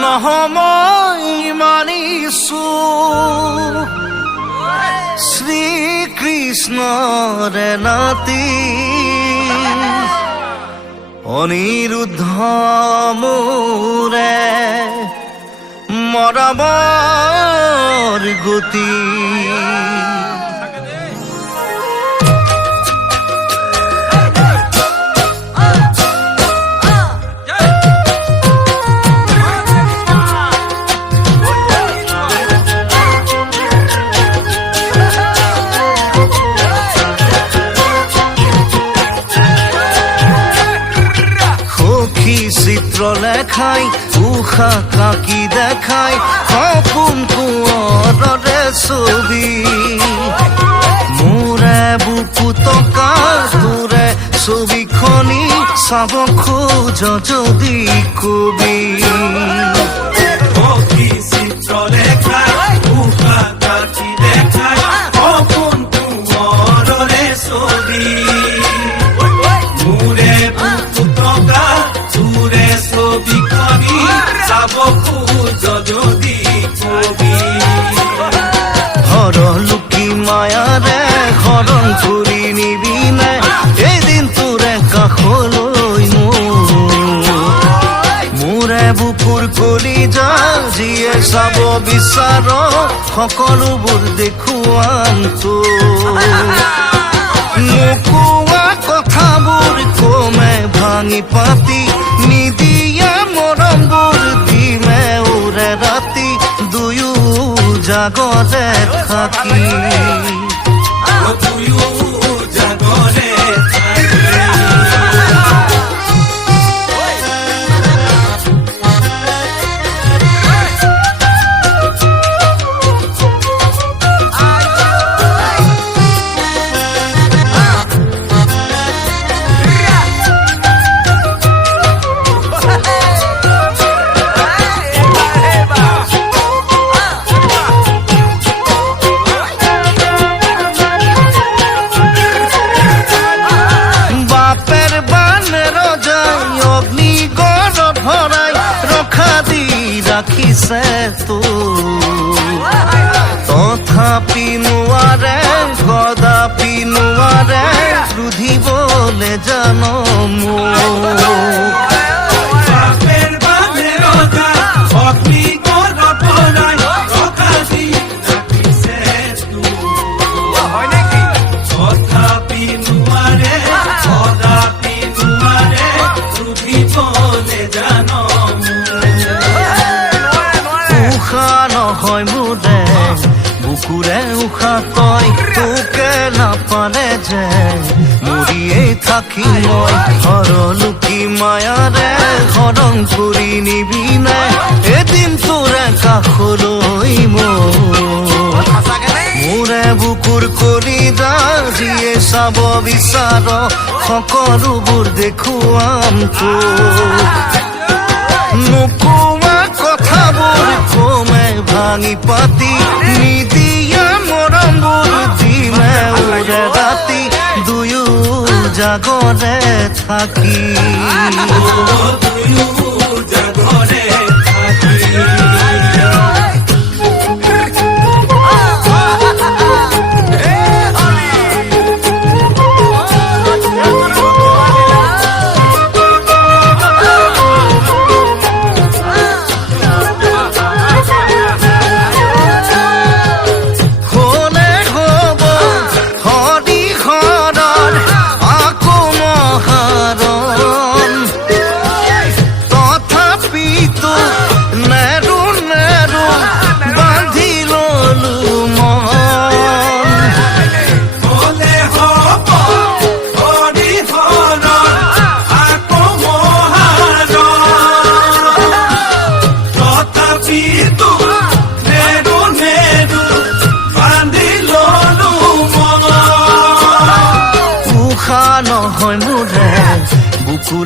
নহমই মানিছো শ্ৰীকৃষ্ণৰে নাতি অনিৰুদ্ধ মোৰে মৰমৰ গতি চিত্ৰ লেখাই উষা কাকি দেখাই সপোন কোঁৱৰৰে ছবি মোৰে বুকু টকা তোৰে ছবিখনি চাব খোজ যদি কবি চিত্ৰ লেখাই উষা কাকি দেখাই সপোন কোঁৱৰৰে ছবি মোৰে বুকু টকা তোৰে ছবিখনি চাব খোজ যদি কবি হৰলুকি মায়াৰে হৰণ কৰি নিবিনে এদিন তোৰে কাষলৈ মোৰে বুকুৰ কলিজা যিয়ে চাব বিচাৰ সকলোবোৰ দেখুৱাম নোকোৱা কথাবোৰ কমে ভাঙি পাতি নিদিয়া মৰমবোৰ দিমে উৰে ৰাতি দুয়ো জাগৰে থাকি দুয়ো জাগৰে ৰাখিছে তো তথাপি নোৱাৰে কদাপি নোৱাৰে ৰুধিবলে জানো তথাপি নোৱাৰে কদাপি নোৱাৰে ৰুধিবলে জানো উষা নহয় মোৰে বুকুৰে উষা তই তোকে নাপালে যে মৰিয়েই থাকি মই হৰলুকি মায়াৰে হৰণ কৰি নিবিনে এদিন তোৰে কাষলৈ মোৰে বুকুৰ কলিজা যিয়ে চাব বিচাৰ সকলোবোৰ দেখুৱাম নোকোৱা কথাবোৰ কমে ভাঙি পাতি নিদিয়া মৰমবোৰ দিমে উৰে ৰাতি দুয়ো জাগৰে থাকি দুয়ো জাগৰে থাকি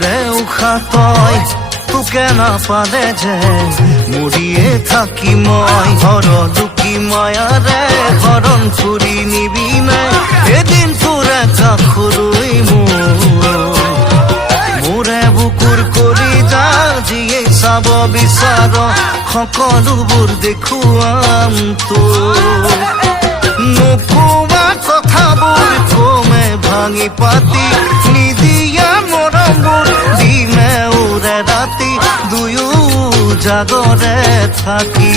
মোৰে উশাহ তই তোকে নাপালে যে মৰিয়ে থাকি মই ঘৰ দুখী মায়াৰে হৰণ ফুৰি নিবিনে এদিন তোৰে কাষলৈ মোৰে বুকুৰ কৰি যা যিয়ে চাব বিচাৰ সকলোবোৰ দেখুৱাম তোক নোকোৱা কথাবোৰ কমে ভাঙি পাতি নিদিয়া মৰমবোৰ দিমে উৰে ৰাতি দুয়ো জাগৰে থাকি